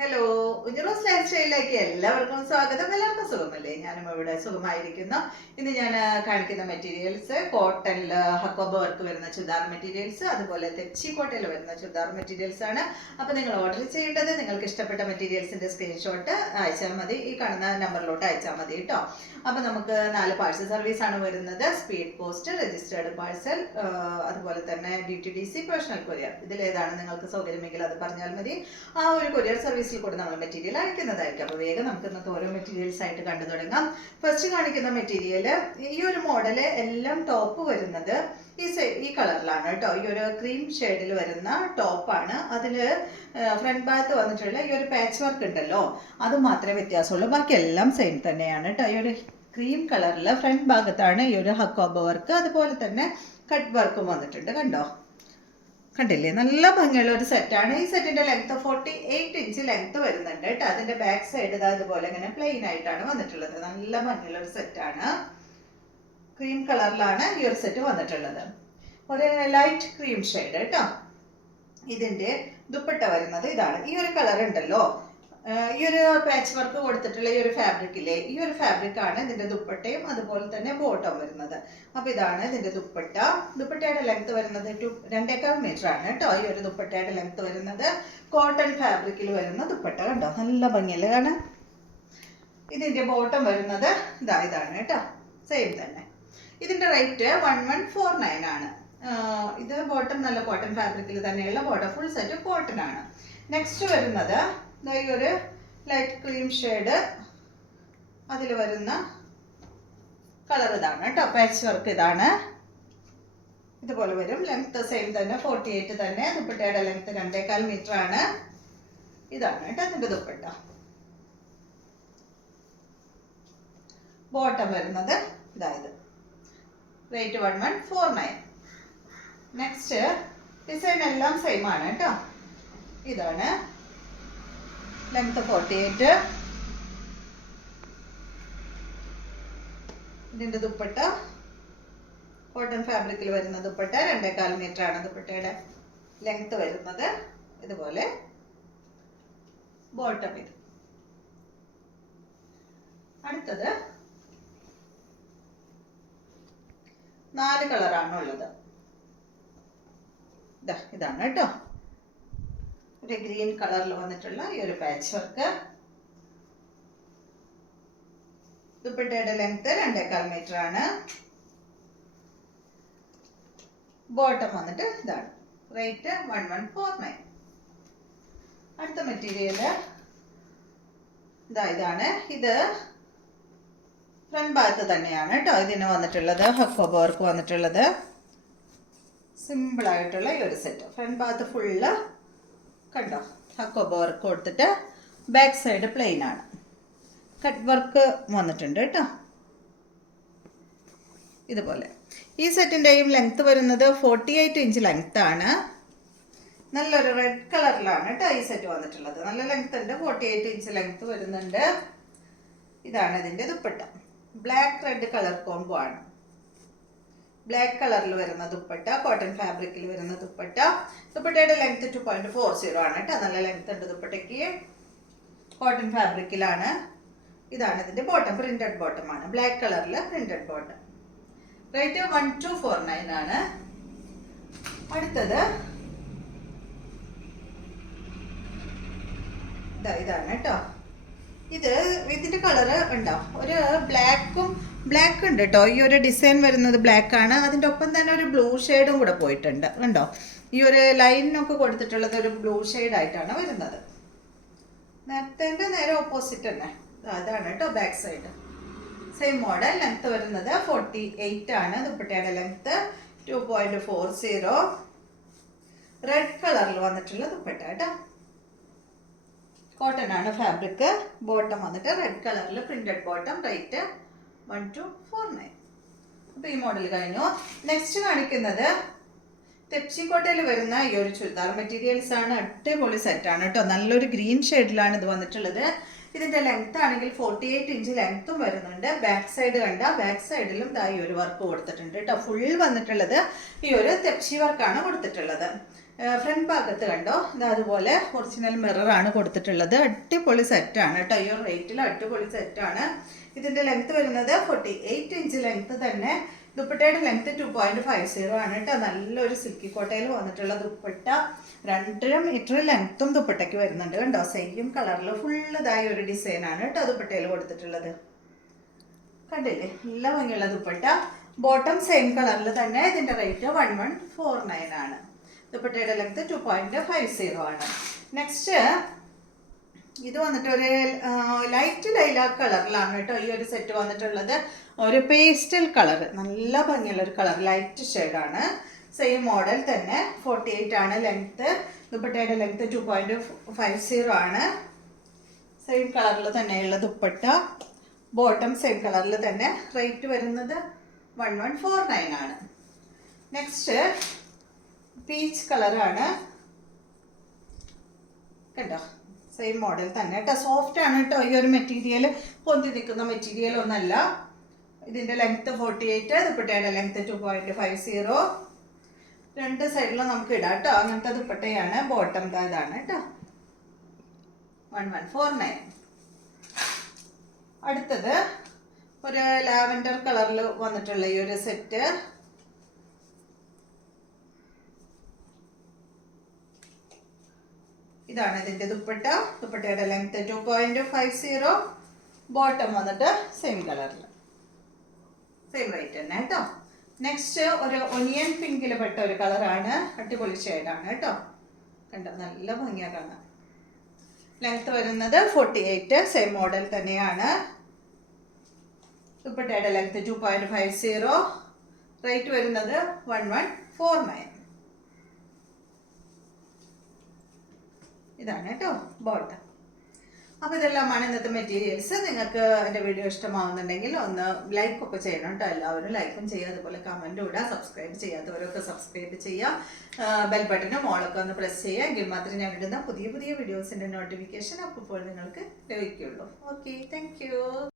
Hello, ഉജറോസ് life സ്റ്റൈലിലേക്ക് എല്ലാവർക്കും സ്വാഗതം. എല്ലാവർക്കും സുഖമല്ലേ? ഞാനും ഇവിടെ സുഖമായിരിക്കുന്നു. ഇന്ന് ഞാൻ കാണിക്കുന്ന മെറ്റീരിയൽസ് കോട്ടണിൽ ഹക്കോബ വർക്ക് വരുന്ന ചുരിദാർ മെറ്റീരിയൽസ്, അതുപോലെ തെച്ചി കോട്ടയിൽ വരുന്ന ചുരിദാർ മെറ്റീരിയൽസ് ആണ്. അപ്പോൾ നിങ്ങൾ ഓർഡർ ചെയ്യേണ്ടത് നിങ്ങൾക്ക് ഇഷ്ടപ്പെട്ട മെറ്റീരിയൽസിന്റെ സ്ക്രീൻഷോട്ട് അയച്ചാൽ മതി. ഈ കാണുന്ന നമ്പറിലോട്ട് അയച്ചാൽ മതി കേട്ടോ. അപ്പോൾ നമുക്ക് 4 പാഴ്സൽ സർവീസ് ആണ് വരുന്നത്. സ്പീഡ് പോസ്റ്റ്, രജിസ്റ്റേർഡ് പാഴ്സൽ, അതുപോലെ തന്നെ DTDC, പേഴ്സണൽ കൊറിയർ. ഇതിലേതാണ് നിങ്ങൾക്ക് സൗകര്യമെങ്കിൽ അത് പറഞ്ഞാൽ മതി. ആ ഒരു കൊറിയർ സർവീസിൽ കൂടെ നമ്മൾ മെറ്റീരിയൽ അയക്കുന്നതായിരിക്കും. അപ്പോൾ വേഗം നമുക്ക് ഇന്നത്തെ ഓരോ മെറ്റീരിയൽസ് ആയിട്ട് കണ്ടു തുടങ്ങാം. ഫസ്റ്റ് കാണിക്കുന്ന മെറ്റീരിയൽ, ഈ ഒരു മോഡല് എല്ലാം ടോപ്പ് വരുന്നത് ഈ കളറിലാണ് കേട്ടോ. ഈ ഒരു ക്രീം ഷെയ്ഡിൽ വരുന്ന ടോപ്പാണ്. അതിൽ ഫ്രണ്ട് ഭാഗത്ത് വന്നിട്ടുള്ള ഈ ഒരു പാച്ച് വർക്ക് ഉണ്ടല്ലോ, അത് മാത്രമേ വ്യത്യാസമുള്ളൂ. ബാക്കിയെല്ലാം സെയിം തന്നെയാണ് കേട്ടോ. ഈ ഒരു ക്രീം കളറിൽ ഫ്രണ്ട് ഭാഗത്താണ് ഈ ഒരു ഹക്കോബ വർക്ക്, അതുപോലെ തന്നെ കട്ട് വർക്കും വന്നിട്ടുണ്ട്. കണ്ടില്ലേ, നല്ല ഭംഗിയുള്ള ഒരു സെറ്റാണ്. ഈ സെറ്റിന്റെ ലെങ്ത് 48 ഇഞ്ച് ലെങ്ത് വരുന്നുണ്ട് കേട്ടോ. അതിന്റെ ബാക്ക് സൈഡ് അതുപോലെ ഇങ്ങനെ പ്ലെയിൻ ആയിട്ടാണ് വന്നിട്ടുള്ളത്. നല്ല ഭംഗിയുള്ള ഒരു സെറ്റാണ്. ക്രീം കളറിലാണ് ഈ ഒരു സെറ്റ് വന്നിട്ടുള്ളത്. ഒരു ലൈറ്റ് ക്രീം ഷെയ്ഡ് കേട്ടോ. ഇതിന്റെ ദുപ്പട്ട വരുന്നത് ഇതാണ്. ഈ ഒരു കളർ ഉണ്ടല്ലോ, ഈ ഒരു പാച്ച് വർക്ക് കൊടുത്തിട്ടുള്ള ഈ ഒരു ഫാബ്രിക്കില്ലേ, ഈ ഒരു ഫാബ്രിക് ആണ് ഇതിന്റെ ദുപ്പട്ടയും അതുപോലെ തന്നെ ബോട്ടം വരുന്നത്. അപ്പൊ ഇതാണ് ഇതിന്റെ ദുപ്പട്ട. ദുപ്പട്ടയുടെ ലെങ്ത് വരുന്നത് 2.25 മീറ്റർ ആണ് കേട്ടോ. ഈ ഒരു ദുപ്പട്ടയുടെ ലെങ്ത് വരുന്നത് കോട്ടൺ ഫാബ്രിക്കിൽ വരുന്ന ദുപ്പട്ട. കണ്ടോ, നല്ല ഭംഗിയല്ലേ കാണാൻ. ഇതിന്റെ ബോട്ടം വരുന്നത് ഇതാണ് കേട്ടോ, സെയിം തന്നെ. ഇതിന്റെ റേറ്റ് 1149 ആണ്. ഇത് ബോട്ടം നല്ല കോട്ടൺ ഫാബ്രിക്കിൽ തന്നെയുള്ള ബോട്ടം, ഫുൾ സെറ്റ് കോട്ടൺ ആണ്. നെക്സ്റ്റ് വരുന്നത് ഈ ഒരു ലൈറ്റ് ക്രീം ഷെയ്ഡ്, അതിൽ വരുന്ന കളർ ഇതാണ് കേട്ടോ. പാച്ച് വർക്ക് ഇതാണ്, ഇതുപോലെ വരും. ലെങ്ത് സെയിം തന്നെ 48 തന്നെ. ദുപ്പട്ടയുടെ ലെങ്ത് 2.25 മീറ്റർ ആണ്. ഇതാണ് കേട്ടോ അതിന്റെ ദുപ്പട്ട. ബോട്ടം വരുന്നത് ഇതായത്. റേറ്റ് 1149. നെക്സ്റ്റ് ഡിസൈൻ എല്ലാം സെയിം ആണ് കേട്ടോ. ഇതാണ് ലെങ്ത് 48. ഇതിന്റെ ദുപ്പട്ട കോട്ടൺ ഫാബ്രിക്കിൽ വരുന്ന ദുപ്പട്ട, 2.25 മീറ്റർ ആണ് ദുപ്പട്ടയുടെ ലെങ്ത് വരുന്നത്. ഇതുപോലെ ബോട്ടം. ഇത് അടുത്തത് 4 കളറാണ് ഉള്ളത്. ഇതാണ് കേട്ടോ. ഒരു ഗ്രീൻ കളറിൽ വന്നിട്ടുള്ള ഈ ഒരു പാച്ച് വർക്ക്. ദുപ്പട്ടയുടെ ലെങ്ത് 2.25 മീറ്റർ ആണ്. ബോട്ടം വന്നിട്ട് ഇതാണ്. റേറ്റ് 1149. അടുത്ത മെറ്റീരിയല് ഇതാണ്. ഇത് ഫ്രണ്ട് ഭാഗത്ത് തന്നെയാണ് കേട്ടോ ഇതിന് വന്നിട്ടുള്ളത്. ഹക്കോബ വർക്ക് വന്നിട്ടുള്ളത്. സിമ്പിൾ ആയിട്ടുള്ള ഈ ഒരു സെറ്റ്. ഫ്രണ്ട് ഭാഗത്ത് ഫുള്ള് കണ്ടോ, ഹക്കോബ വർക്ക് കൊടുത്തിട്ട് ബാക്ക് സൈഡ് പ്ലെയിൻ ആണ്. കട്ട് വർക്ക് വന്നിട്ടുണ്ട് കേട്ടോ. ഇതുപോലെ ഈ സെറ്റിൻ്റെയും ലെങ്ത് വരുന്നത് 48 ഇഞ്ച് ലെങ്ത് ആണ്. നല്ലൊരു റെഡ് കളറിലാണ് കേട്ടോ ഈ സെറ്റ് വന്നിട്ടുള്ളത്. നല്ല ലെങ്ത് ഉണ്ട്, 48 ഇഞ്ച് ലെങ്ത് വരുന്നുണ്ട്. ഇതാണ് ഇതിൻ്റെ dupatta. Black red colour combo ആണ്. ബ്ലാക്ക് കളറിൽ വരുന്ന ദുപ്പട്ട, കോട്ടൺ ഫാബ്രിക്കിൽ വരുന്ന ദുപ്പട്ട. ദുപ്പട്ടയുടെ ലെങ്ത് 2.40 ആണ് കേട്ടോ. നല്ല ലെങ്ത് ഉണ്ട് ദുപ്പട്ടയ്ക്ക്. കോട്ടൺ ഫാബ്രിക്കിലാണ്. ഇതാണ് ഇതിന്റെ ബോട്ടം. പ്രിന്റഡ് ബോട്ടം ആണ്. ബ്ലാക്ക് കളറിൽ പ്രിന്റഡ് ബോട്ടം. റേറ്റ് 1249 ആണ്. അടുത്തത് ഇതാണ് കേട്ടോ. ഇതിന്റെ കളറ് ഉണ്ടോ, ഒരു ബ്ലാക്ക് ഉണ്ട് കേട്ടോ. ഈ ഒരു ഡിസൈൻ വരുന്നത് ബ്ലാക്ക് ആണ്. അതിൻ്റെ ഒപ്പം തന്നെ ഒരു ബ്ലൂ ഷെയ്ഡും കൂടെ പോയിട്ടുണ്ട്. കണ്ടോ, ഈ ഒരു ലൈനിനൊക്കെ കൊടുത്തിട്ടുള്ളത് ഒരു ബ്ലൂ ഷെയ്ഡ് ആയിട്ടാണ് വരുന്നത്. നേരെ ഓപ്പോസിറ്റ് തന്നെ. അതാണ് കേട്ടോ back side. Same model. Length വരുന്നത് 48 ആണ്. ദുപ്പട്ടയുടെ ലെങ്ത് 2.40. റെഡ് കളറിൽ വന്നിട്ടുള്ള ദുപ്പട്ട കേട്ടോ. കോട്ടൺ ആണ് ഫാബ്രിക്. ബോട്ടം വന്നിട്ട് റെഡ് കളറിൽ പ്രിന്റഡ് ബോട്ടം. റേറ്റ് 1249. അപ്പോൾ ഈ മോഡൽ കഴിഞ്ഞു. നെക്സ്റ്റ് കാണിക്കുന്നത് തെച്ചിക്കോട്ടയിൽ വരുന്ന ഈ ഒരു ചുരിദാർ മെറ്റീരിയൽസ് ആണ്. അടിപൊളി സെറ്റാണ് കേട്ടോ. നല്ലൊരു ഗ്രീൻ ഷെയ്ഡിലാണ് ഇത് വന്നിട്ടുള്ളത്. ഇതിന്റെ ലെങ്ത് ആണെങ്കിൽ 48 ഇഞ്ച് ലെങ്ത്തും വരുന്നുണ്ട്. ബാക്ക് സൈഡ് കണ്ട, ബാക്ക് സൈഡിലും ഈ ഒരു വർക്ക് കൊടുത്തിട്ടുണ്ട് കേട്ടോ. ഫുൾ വന്നിട്ടുള്ളത് ഈ ഒരു തെച്ചി വർക്കാണ് കൊടുത്തിട്ടുള്ളത്. ഫ്രണ്ട് ഭാഗത്ത് കണ്ടോ, ഇത് അതുപോലെ ഒറിജിനൽ മിററാണ് കൊടുത്തിട്ടുള്ളത്. അടിപൊളി സെറ്റാണ് കേട്ടോ. ഈ ഒരു റേറ്റിൽ അടിപൊളി സെറ്റാണ്. ഇതിൻ്റെ ലെങ്ത് വരുന്നത് 48 ഇഞ്ച് ലെങ്ത് തന്നെ. ദുപ്പട്ടയുടെ ലെങ്ത് 2.50 ആണ് കേട്ടോ. നല്ലൊരു സിൽക്കി കോട്ടയിൽ വന്നിട്ടുള്ള ദുപ്പട്ട. 2.5 മീറ്റർ ലെങ്ത്തും ദുപ്പട്ടയ്ക്ക് വരുന്നുണ്ട് കണ്ടോ. സെയിം കളറിൽ ഫുള്ളതായ ഒരു ഡിസൈനാണ് കേട്ടോ ദുപ്പട്ടയിൽ കൊടുത്തിട്ടുള്ളത്. കണ്ടില്ലേ, നല്ല ഭംഗിയുള്ള ദുപ്പട്ട. ബോട്ടം സെയിം കളറിൽ തന്നെ. ഇതിൻ്റെ റേറ്റ് 1149 ആണ്. ദുപ്പട്ടയുടെ ലെങ്ത് 2.50 ആണ്. നെക്സ്റ്റ് ഇത് വന്നിട്ട് ഒരു ലൈറ്റ് ലൈലാക്ക് കളറിലാണ് കേട്ടോ ഈ ഒരു സെറ്റ് വന്നിട്ടുള്ളത്. ഒരു പേസ്റ്റൽ കളർ, നല്ല ഭംഗിയുള്ള ഒരു കളർ, ലൈറ്റ് ഷെയ്ഡാണ്. സെയിം മോഡൽ തന്നെ. 48 ആണ് ലെങ്ത്ത്. ദുപ്പട്ടയുടെ ലെങ്ത്ത് 2.50 ആണ്. സെയിം കളറിൽ തന്നെയുള്ള ദുപ്പട്ട. ബോട്ടം സെയിം കളറിൽ തന്നെ. റേറ്റ് വരുന്നത് 1149 ആണ്. നെക്സ്റ്റ് പീച്ച് കളറാണ് കേട്ടോ. സെയിം മോഡൽ തന്നെ കേട്ടോ. സോഫ്റ്റ് ആണ് കേട്ടോ ഈ ഒരു മെറ്റീരിയൽ. പൊന്തി നിൽക്കുന്ന മെറ്റീരിയൽ ഒന്നല്ല. ഇതിൻ്റെ ലെങ്ത്ത് 48, ദുപ്പട്ടയുടെ ലെങ്ത്ത് 2.50. രണ്ട് സൈഡിലും നമുക്ക് ഇടാം കേട്ടോ. അങ്ങനത്തെ ദുപ്പട്ടയാണ്. ബോട്ടം ഇതാണ് കേട്ടോ. 1149. അടുത്തത് ഒരു ലാവൻഡർ കളറിൽ വന്നിട്ടുള്ള ഈ ഒരു സെറ്റ്. ഇതാണ് ഇതിൻ്റെ ദുപ്പട്ട. ദുപ്പട്ടയുടെ ലെങ്ത് 2.50. ബോട്ടം വന്നിട്ട് സെയിം കളറിൽ, സെയിം റേറ്റ് തന്നെ കേട്ടോ. നെക്സ്റ്റ് ഒരു ഒനിയൻ പിങ്കിൽ പെട്ട ഒരു കളറാണ്. അടിപൊളി ഷെയ്ഡാണ് കേട്ടോ. കണ്ടോ, നല്ല ഭംഗിയാണ് കാണാൻ. ലെങ്ത് വരുന്നത് 48, സെയിം മോഡൽ തന്നെയാണ്. ദുപ്പട്ടയുടെ ലെങ്ത് 2.50. റേറ്റ് വരുന്നത് 1149. ഇതാണ് കേട്ടോ ബോട്ടം. അപ്പോൾ ഇതെല്ലാമാണ് ഇന്നത്തെ മെറ്റീരിയൽസ്. നിങ്ങൾക്ക് എൻ്റെ വീഡിയോ ഇഷ്ടമാവുന്നുണ്ടെങ്കിൽ ഒന്ന് ലൈക്ക് ഒക്കെ ചെയ്യണം കേട്ടോ. എല്ലാവരും ലൈക്കും ചെയ്യുക, അതുപോലെ കമൻറ്റും ഇടുക. സബ്സ്ക്രൈബ് ചെയ്യാത്തവരൊക്കെ സബ്സ്ക്രൈബ് ചെയ്യുക. ബെൽ ബട്ടനും ഓളൊക്കെ ഒന്ന് പ്രസ് ചെയ്യുക. എങ്കിൽ മാത്രമേ ഞാൻ ഇടുന്ന പുതിയ പുതിയ വീഡിയോസിൻ്റെ നോട്ടിഫിക്കേഷൻ അപ്പോൾ നിങ്ങൾക്ക് ലഭിക്കുകയുള്ളൂ. Okay, thank you.